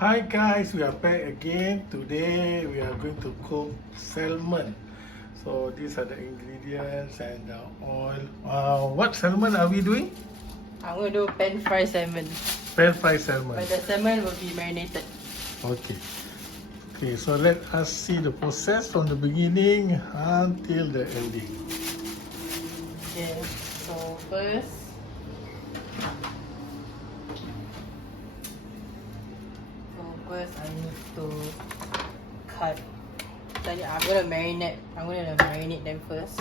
Hi guys, we are back again. Today we are going to cook salmon. So these are the ingredients and the oil. What salmon are we doing? I'm going to do pan fried salmon. Pan fried salmon. But the salmon will be marinated. Okay. Okay, so let us see the process from the beginning until the ending. Okay, so first, I need to cut. I'm gonna marinate them first.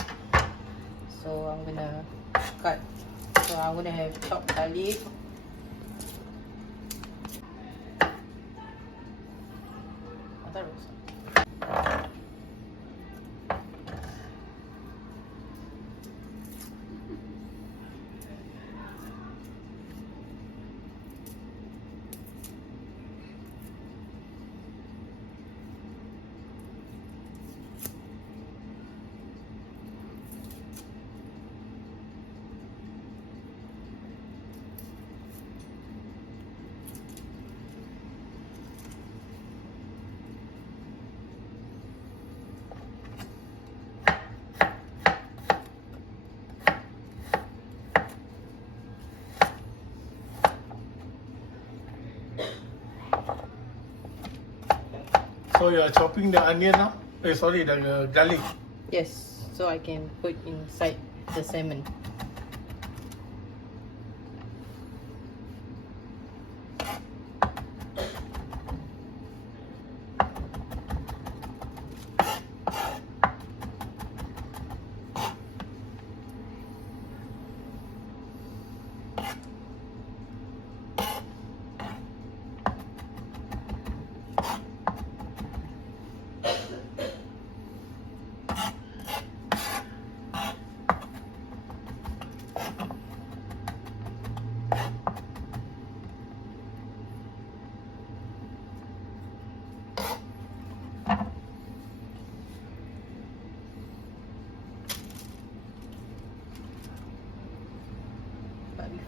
So I'm gonna cut. So I'm gonna have chopped garlic. So you are chopping the onion now? Sorry, the garlic. Yes, so I can put inside the salmon.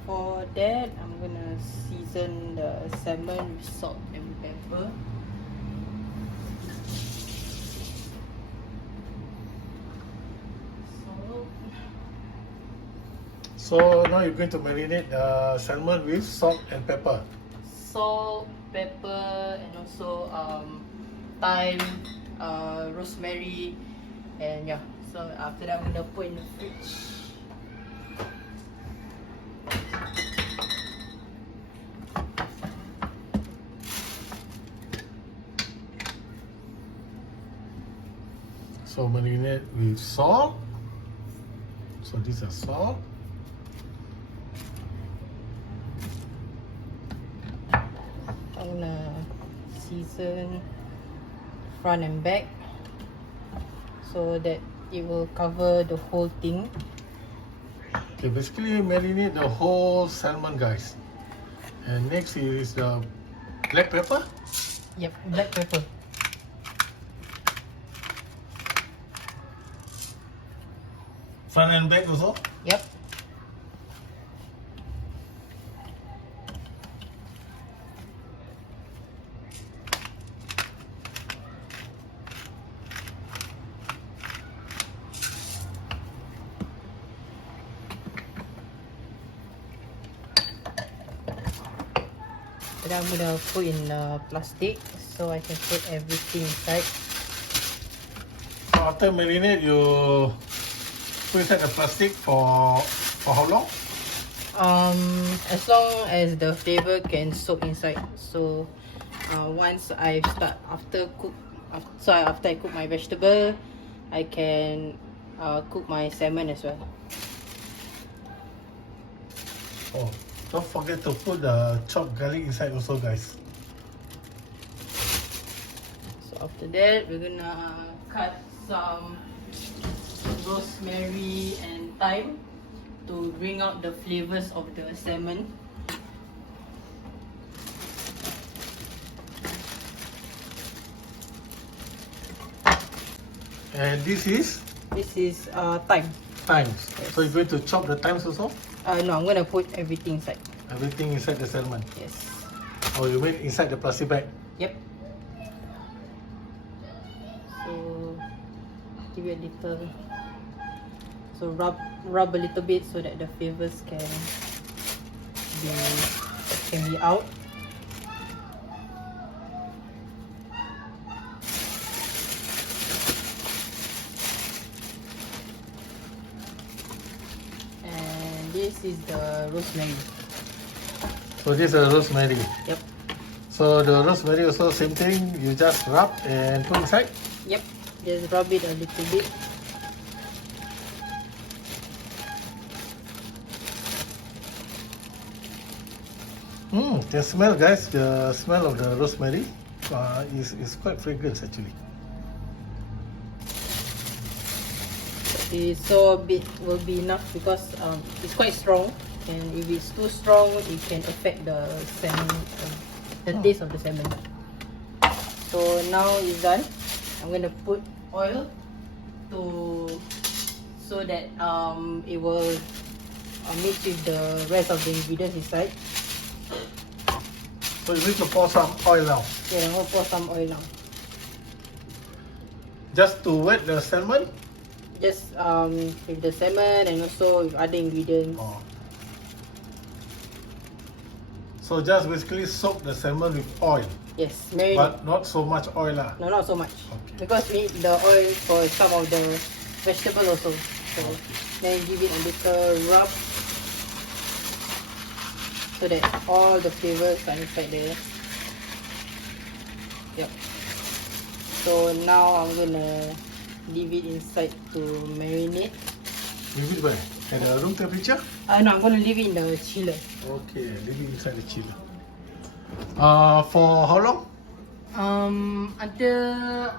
For that, I'm gonna season the salmon with salt and pepper. So now you're going to marinate the salmon with salt and pepper. Salt, pepper, and also thyme, rosemary, and yeah. So after that, I'm gonna put in the fridge. So marinate with salt. So these are salt. I'm gonna season front and back so that it will cover the whole thing. Okay, basically marinate the whole salmon, guys. And next is the black pepper. Yep, black pepper. Front and back also. Yep. Then I'm gonna put in plastic so I can put everything inside. So after marinate, you put inside the plastic for how long? As long as the flavor can soak inside. So once I start after I cook my vegetable, I can cook my salmon as well. Oh, don't forget to put the chopped garlic inside also, guys. So after that, we're gonna cut some rosemary and thyme to bring out the flavors of the salmon. And this is Thyme. thymes. Yes. So you're going to chop the thymes also? No, I'm gonna put everything inside. Everything inside the salmon. Yes. Oh, you mean inside the plastic bag? Yep. So give it a little. So rub a little bit so that the flavors can be out. And this is the rosemary. So this is rosemary. Yep. So the rosemary also same thing. You just rub and put inside. Yep. Just rub it a little bit. Can smell, guys. The smell of the rosemary is quite fragrant actually. So a bit will be enough because it's quite strong, and if it's too strong, it can affect the salmon, the taste of the salmon. So now it's done. I'm gonna put oil so that it will mix with the rest of the ingredients inside. So you need to pour some oil now. Yeah, I'll pour some oil now. Just to wet the salmon? Just with the salmon and also with other ingredients. Oh. So just basically soak the salmon with oil. Yes, marinate. But not so much oil lah. No, not so much. Okay. Because we need the oil for some of the vegetable also. So then give it a little rub so that all the flavors are inside there. Yep. So now I'm gonna leave it inside to marinate. Leave it where? At the room temperature? No, I'm gonna leave it in the chiller. Okay, leave it inside the chiller. For how long? Until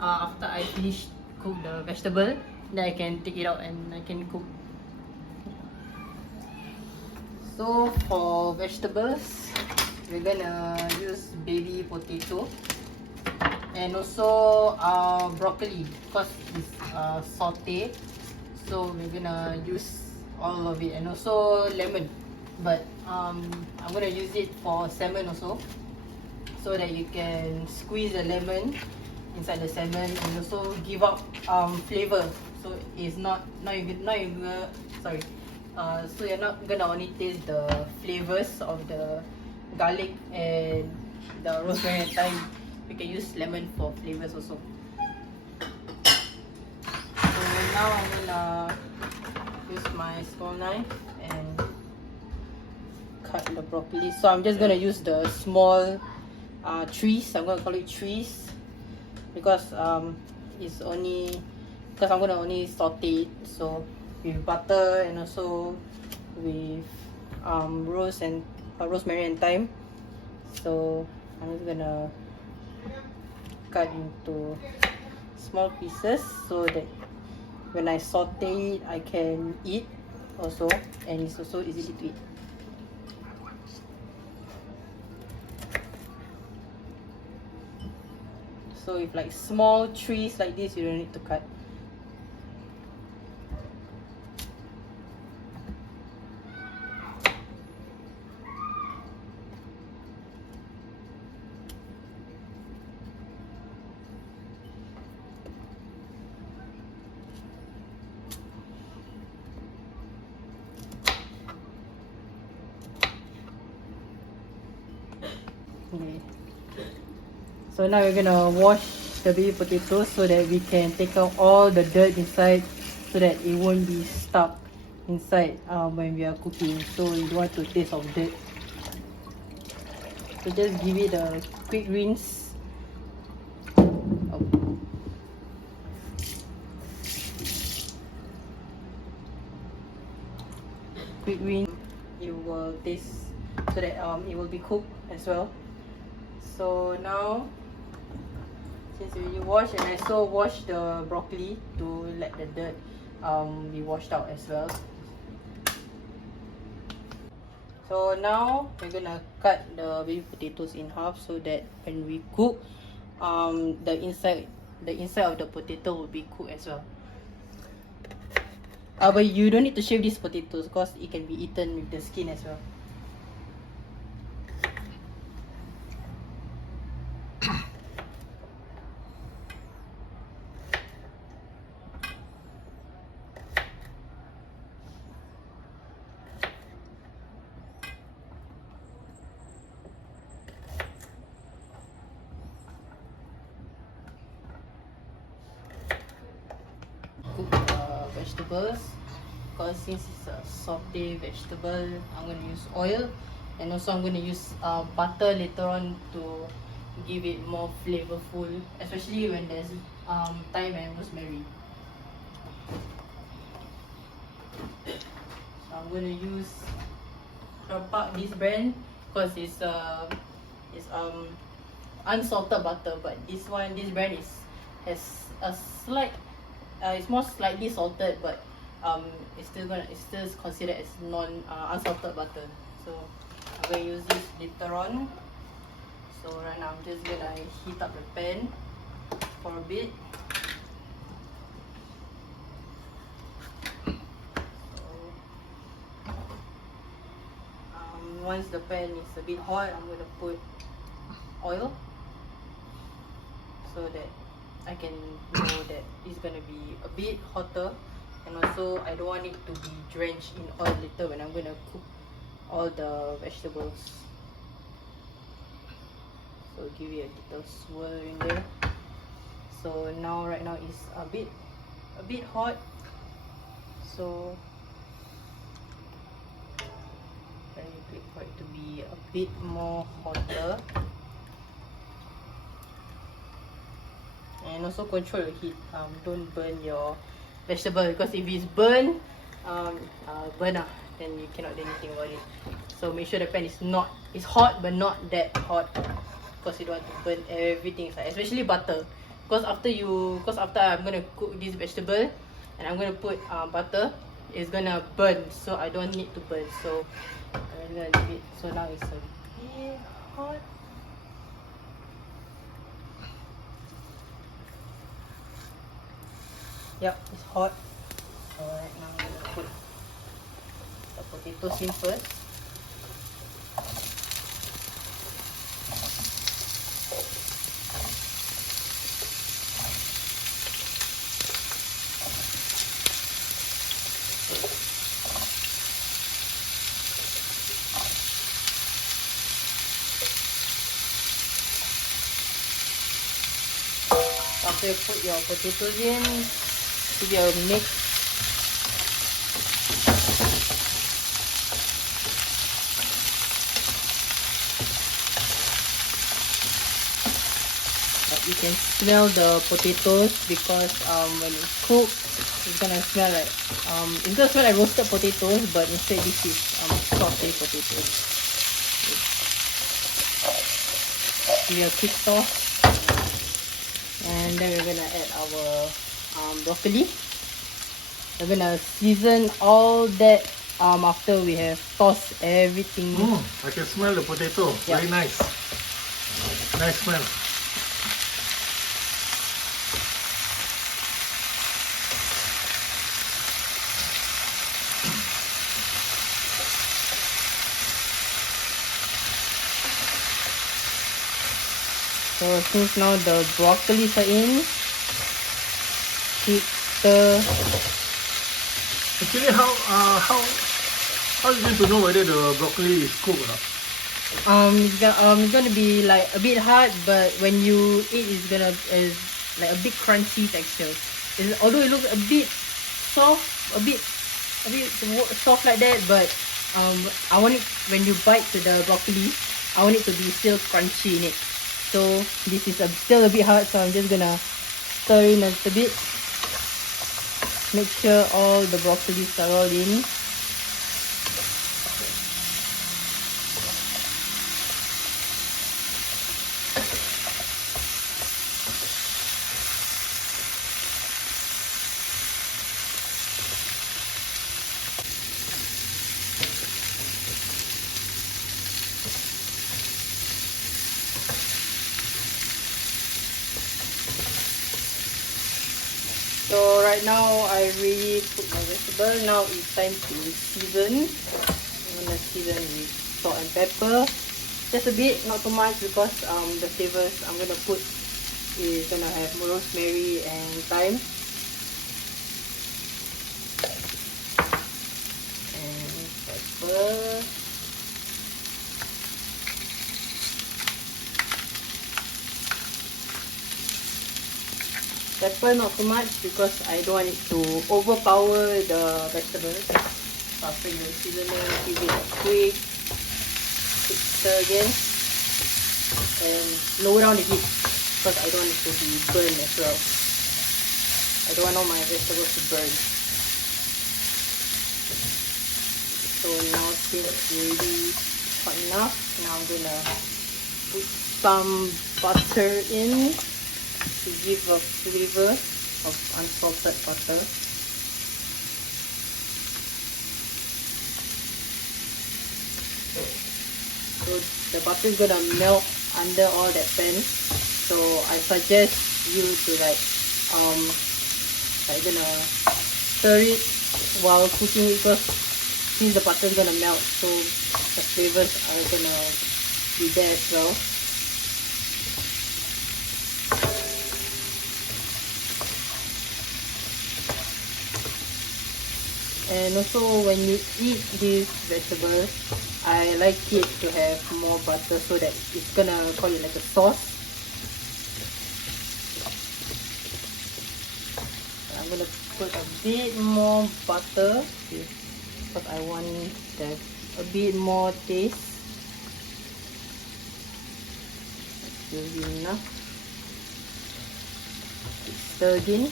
after I finish cook the vegetable, then I can take it out and I can cook. So for vegetables, we're gonna use baby potato and also broccoli because it's sauteed. So we're gonna use all of it, and also lemon. But I'm gonna use it for salmon also, so that you can squeeze the lemon inside the salmon and also give out flavor. So it's so you're not gonna only taste the flavors of the garlic and the rosemary and thyme. You can use lemon for flavors also. So now I'm gonna use my small knife and cut the broccoli. So I'm just gonna use the small trees. I'm gonna call it trees because it's only because I'm gonna only saute it. So with butter and also with rosemary and thyme. So I'm just gonna cut into small pieces so that when I saute it, I can eat also, and it's also easy to eat. So if like small trees like this, you don't need to cut. Okay. So now we're gonna wash the baby potatoes so that we can take out all the dirt inside, so that it won't be stuck inside when we are cooking. So you don't want to taste of dirt. So just give it a quick rinse. Quick rinse. It will taste so that it will be cooked as well. So now, since we washed, and I also washed the broccoli to let the dirt be washed out as well. So now we're gonna cut the baby potatoes in half so that when we cook, the inside of the potato will be cooked as well. But you don't need to shave these potatoes because it can be eaten with the skin as well. vegetables. Because since it's a saute vegetable, I'm going to use oil, and also I'm going to use butter later on to give it more flavorful, especially when there's thyme and rosemary. So I'm going to use this brand because it's unsalted butter, but this brand has a slight it's more slightly salted, but it's still considered as unsalted butter. So I'm going to use this later on. So right now I'm just gonna heat up the pan for a bit. Once the pan is a bit hot, I'm gonna put oil so that I can know that it's gonna be a bit hotter, and also I don't want it to be drenched in oil later when I'm gonna cook all the vegetables. So give it a little swirl in there. So right now it's a bit hot. So I wait for it to be a bit more hotter, and also control the heat. Don't burn your vegetable, because if it's burn, then you cannot do anything about it. So make sure the pan is hot but not that hot, because you don't want to burn everything inside, especially butter. Because after I'm gonna cook this vegetable and I'm gonna put butter, it's gonna burn. So I don't need to burn. So I'm gonna leave it. So now it's a bit hot. Yep, it's hot. So right now I'm gonna put the potatoes in first. After you put your potatoes in, give it a mix. But you can smell the potatoes, because when you cook, it's gonna smell like roasted potatoes, but instead this is sauteed potatoes. Give it a quick toss. And then we're gonna add our broccoli. We're gonna season all that after we have tossed everything. I can smell the potato. Yeah. Very nice. Nice smell. So since now the broccolis are in, keep the... Actually, how are you going to know whether the broccoli is cooked or not? It's gonna be like a bit hard, but when you eat, it's like a bit crunchy texture. Although it looks a bit soft, a bit soft like that, but I want it, when you bite to the broccoli, I want it to be still crunchy in it. So this is still a bit hard, so I'm just gonna stir in a little bit. Make sure all the broccolis are all in. So right now I already cooked my vegetable. Now it's time to season. I'm gonna season with salt and pepper. Just a bit, not too much, because the flavors I'm gonna put is gonna have rosemary and thyme. And pepper. Pepper not too much because I don't want it to overpower the vegetables. So after the seasoning, give it a quick stir again and lower down the heat because I don't want it to be burned as well. I don't want all my vegetables to burn. So now since it's already hot enough, now I'm gonna put some butter in to give a flavor of unsalted butter. So the butter is gonna melt under all that pan. So I suggest you to gonna stir it while cooking it because since the butter is gonna melt, so the flavors are gonna be there as well. And also when you eat these vegetables, I like it to have more butter so that it's gonna call it like a sauce. I'm gonna put a bit more butter because I want to have a bit more taste. That's will be enough. Stir again.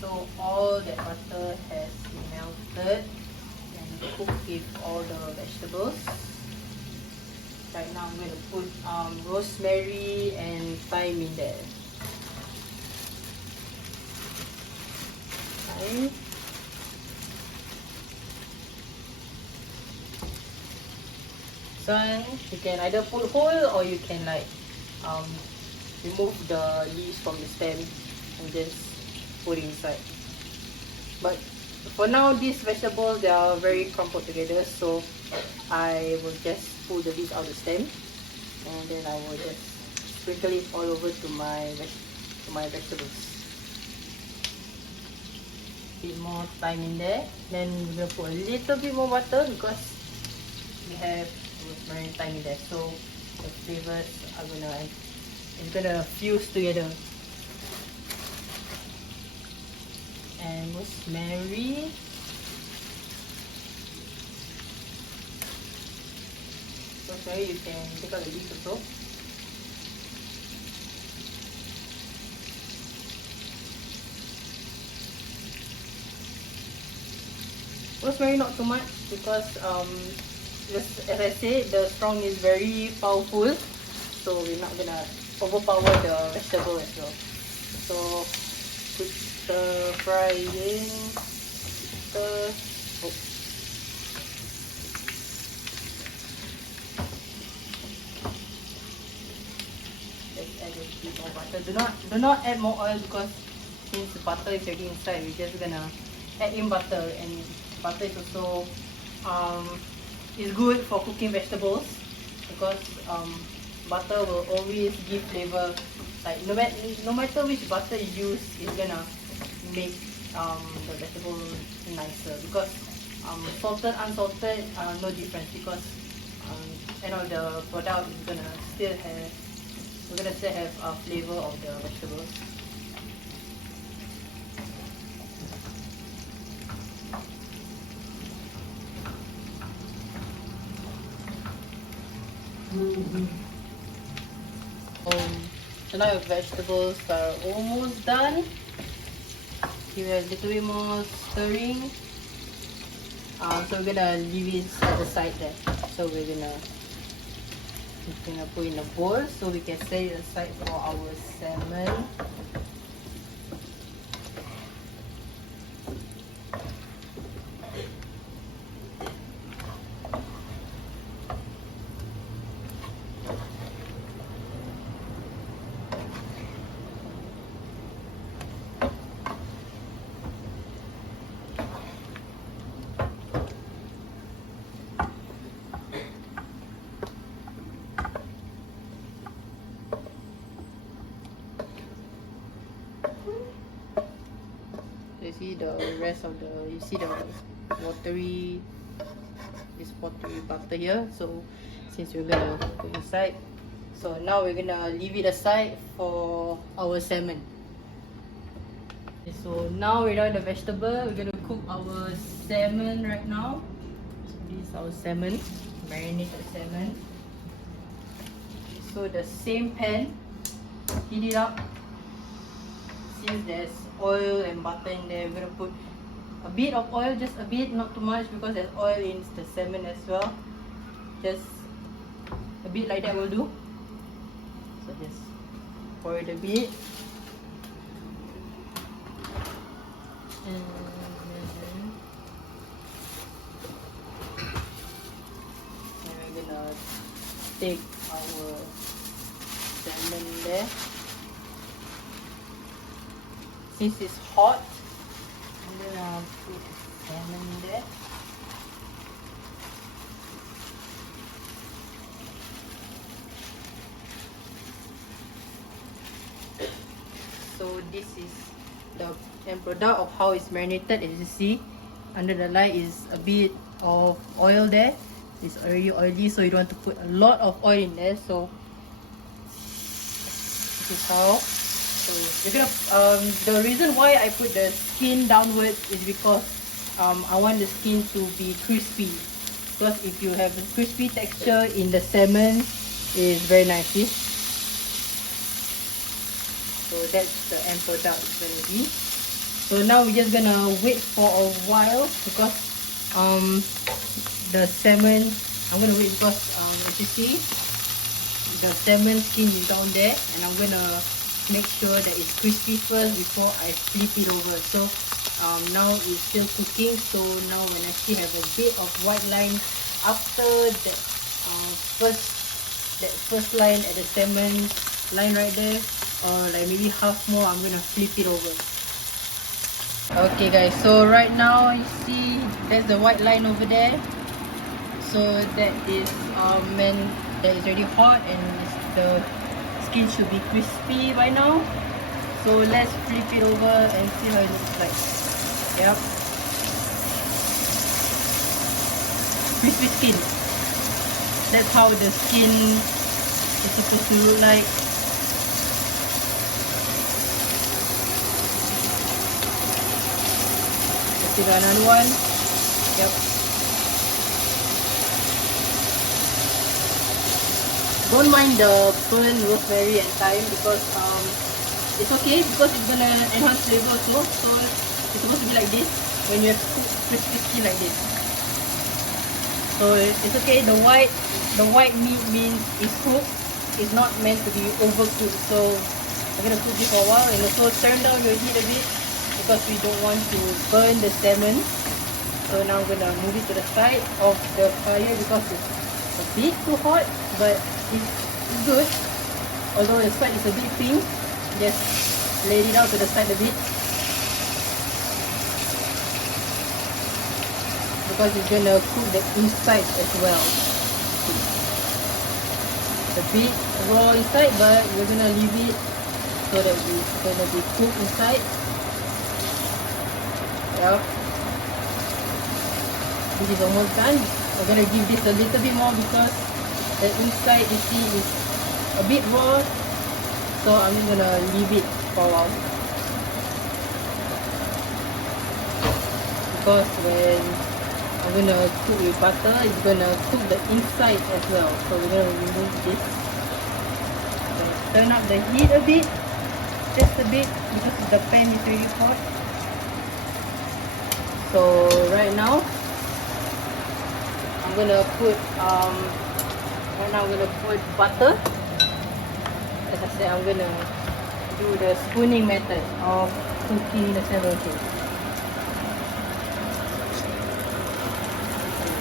So all that butter has melted and cooked with all the vegetables. Right now I'm going to put rosemary and thyme in there. Thyme. So you can either put whole or you can remove the leaves from the stem and just put inside. But for now, these vegetables, they are very crumpled together, so I will just pull the leaves out of the stem and then I will just sprinkle it all over to my vegetables. Bit more thyme in there. Then we're gonna put a little bit more butter because we have rosemary and thyme in there, so the flavors are gonna fuse together. And rosemary. Rosemary, you can take out the leaves also. Rosemary not too much because just as I said, the strong is very powerful, so we're not gonna overpower the vegetable as well. So quick stir fry in. Let's add a bit more butter. Do not add more oil because since the butter is already inside, we're just gonna add in butter, and butter is also is good for cooking vegetables because butter will always give flavor. Like no matter which butter you use, it's gonna make the vegetable nicer because salted, unsalted, no difference because the product is gonna still have a flavor of the vegetables. So now your vegetables are almost done. Give it a little bit more stirring. So we're gonna leave it at the side there. So we're gonna put in a bowl so we can set it aside for our salmon. You see the rest of the, you see the watery this pot with butter here. So since we're gonna put inside, so now we're gonna leave it aside for our salmon. So now we're done the vegetable. We're gonna cook our salmon right now. So this is our salmon, marinated salmon. So the same pan, heat it up. Since there's oil and butter in there, we're gonna put a bit of oil, just a bit, not too much, because there's oil in the salmon as well. Just a bit like that will do. So just pour it a bit. And we're gonna take our salmon there. Since it's hot, I'm gonna put salmon there. So this is the end product of how it's marinated. As you see, under the light is a bit of oil there. It's already oily, so you don't want to put a lot of oil in there. So this is how. So you're gonna the reason why I put the skin downwards is because I want the skin to be crispy. Because if you have a crispy texture in the salmon, it's very nice. See? So that's the end product it's gonna be. So now we're just gonna wait for a while because the salmon, I'm gonna wait because as you see, the salmon skin is down there, and I'm gonna make sure that it's crispy first before I flip it over. So now it's still cooking. So now when I still have a bit of white line after that first line at the salmon line right there, or like maybe half more, I'm gonna flip it over. Okay guys, so right now you see there's the white line over there. So that is that is already hot, and the skin should be crispy by now. So let's flip it over and see how it looks like. Yep, crispy skin. That's how the skin is supposed to look like. Let's do another one. Yep. Don't mind the burnt rosemary and thyme because it's okay, because it's gonna enhance flavor too. So it's supposed to be like this when you have crispy skin like this. So it's okay. The white meat means it's cooked. It's not meant to be overcooked. So I'm gonna cook this for a while, and also turn down your heat a bit because we don't want to burn the salmon. So now I'm gonna move it to the side of the fire because it's a bit too hot, but it's good. Although the side is a bit pink, just lay it out to the side a bit because it's gonna cook the inside as well. It's a bit raw inside, but we're gonna leave it so that it's gonna be cooked inside. Yep. This is almost done. We're gonna give this a little bit more because the inside you see is a bit raw. So I'm just gonna leave it for a while. Because when I'm gonna cook with butter, it's gonna cook the inside as well. So we're gonna remove this. Turn up the heat a bit, just a bit, because the pan is really hot. So right now I'm gonna put butter. As I said, I'm gonna do the spooning method of cooking the salmon.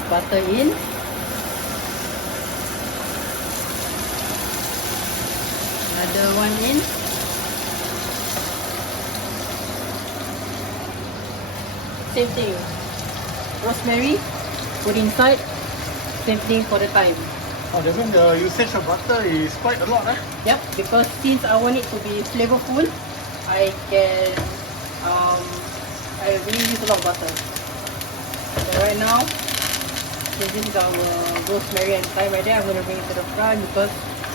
Butter in. Another one in. Same thing. Rosemary, put inside. Same thing for the thyme. Oh, that means the usage of butter is quite a lot, eh? Yep, because since I want it to be flavorful, I can I really use a lot of butter. So right now So this is our rosemary and thyme right there. I'm going to bring it to the front because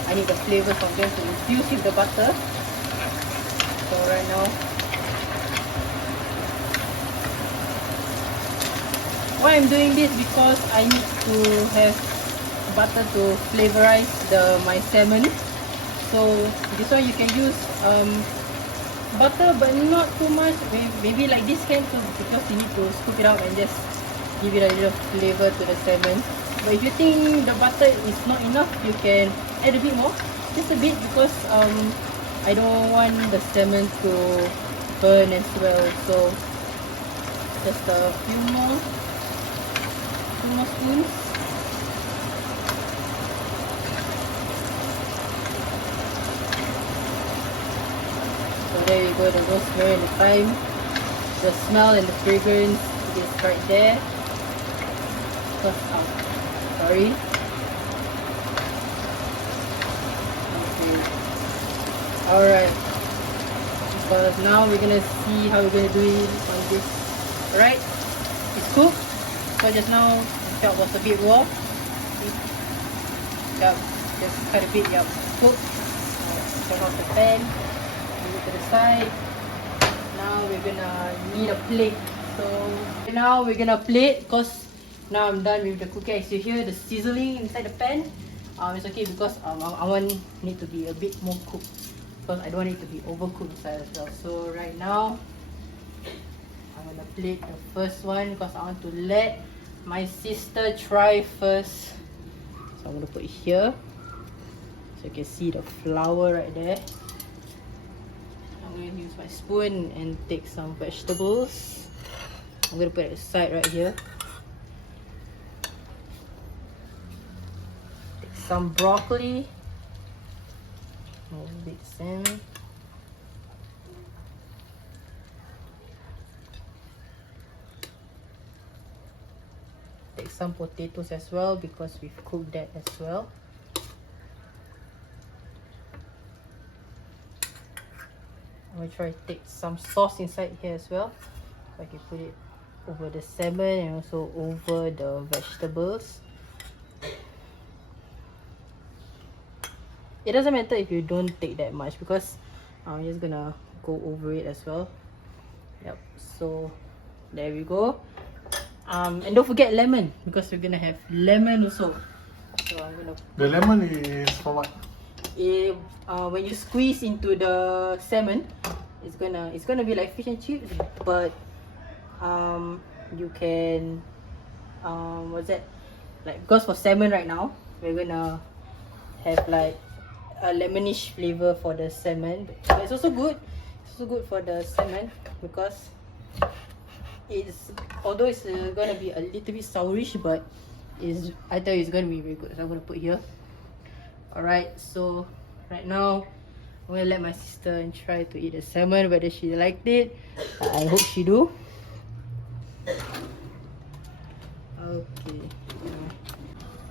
I need the flavors of them to infuse with the butter. So right now, why I'm doing this because I need to have butter to flavorize my salmon. So this one you can use butter but not too much. Maybe like this can, because you need to scoop it out and just give it a little flavor to the salmon. But if you think the butter is not enough, you can add a bit more, just a bit, because I don't want the salmon to burn as well. So just a few more spoons. So there you go, the rosemary and the thyme. The smell and the fragrance is right there. Sorry. Okay. Alright. Because now we're gonna see how we're gonna do it on this. Alright. It's cooked. So just now the shop was a bit raw. Yup. Just quite a bit, yup. Cooked. Turn off the pan. Move it to the side. Now we're gonna need a plate. So now we're gonna plate, because now I'm done with the cooking. As you hear the sizzling inside the pan. It's okay because I want it to be a bit more cooked, because I don't want it to be overcooked inside as well. So right now I'm gonna plate the first one because I want to let my sister try first. So I'm gonna put it here so you can see the flour right there. I'm going to use my spoon and take some vegetables. I'm going to put it aside right here. Take some broccoli. Big salmon. Take some potatoes as well, because we've cooked that as well. I'm going to try to take some sauce inside here as well, so I can put it over the salmon and also over the vegetables. It doesn't matter if you don't take that much, because I'm just gonna go over it as well. Yep, so there we go. And don't forget lemon, because we're gonna have lemon also. So I'm gonna. The lemon is for what? When you squeeze into the salmon, it's gonna be like fish and chips, but you can what's that, like, because for salmon right now we're gonna have like a lemonish flavor for the salmon, but it's also good for the salmon, because although it's gonna be a little bit sourish, but I tell you, it's gonna be very good. So I'm gonna put here. Alright, so right now I'm gonna let my sister and try to eat the salmon, whether she liked it. I hope she do. Okay.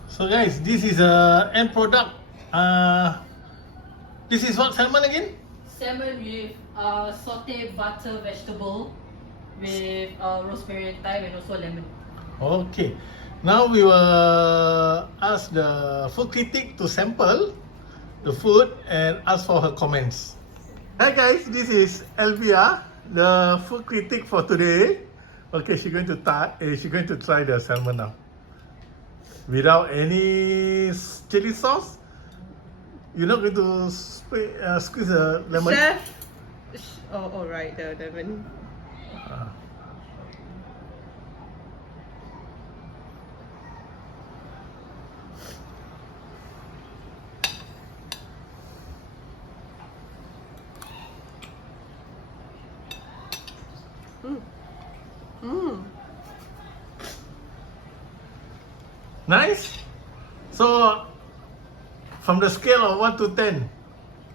So guys, this is a end product. This is what salmon again? Salmon with sauteed butter vegetable with rosemary and thyme and also lemon. Okay. Now we will ask the food critic to sample the food and ask for her comments. Hi guys, this is Elvia, the food critic for today. Okay, she's going to try the salmon now. Without any chili sauce. You're not going to squeeze the lemon? Chef! Oh, right, the lemon. Nice? So, from the scale of 1 to 10,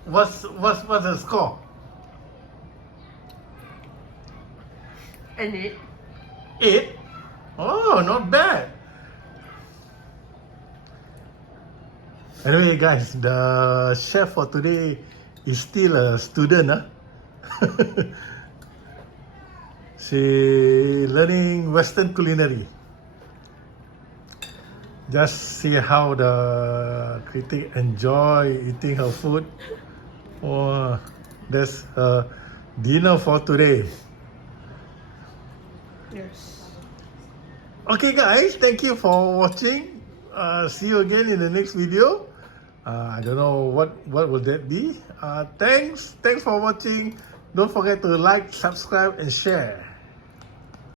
what's the score? An 8. 8? Oh, not bad. Anyway guys, the chef for today is still a student. She learning Western culinary. Just see how the critic enjoy eating her food. Oh, that's her dinner for today. Yes. Okay guys, thank you for watching. See you again in the next video. I don't know what will that be. Thanks for watching. Don't forget to like, subscribe and share.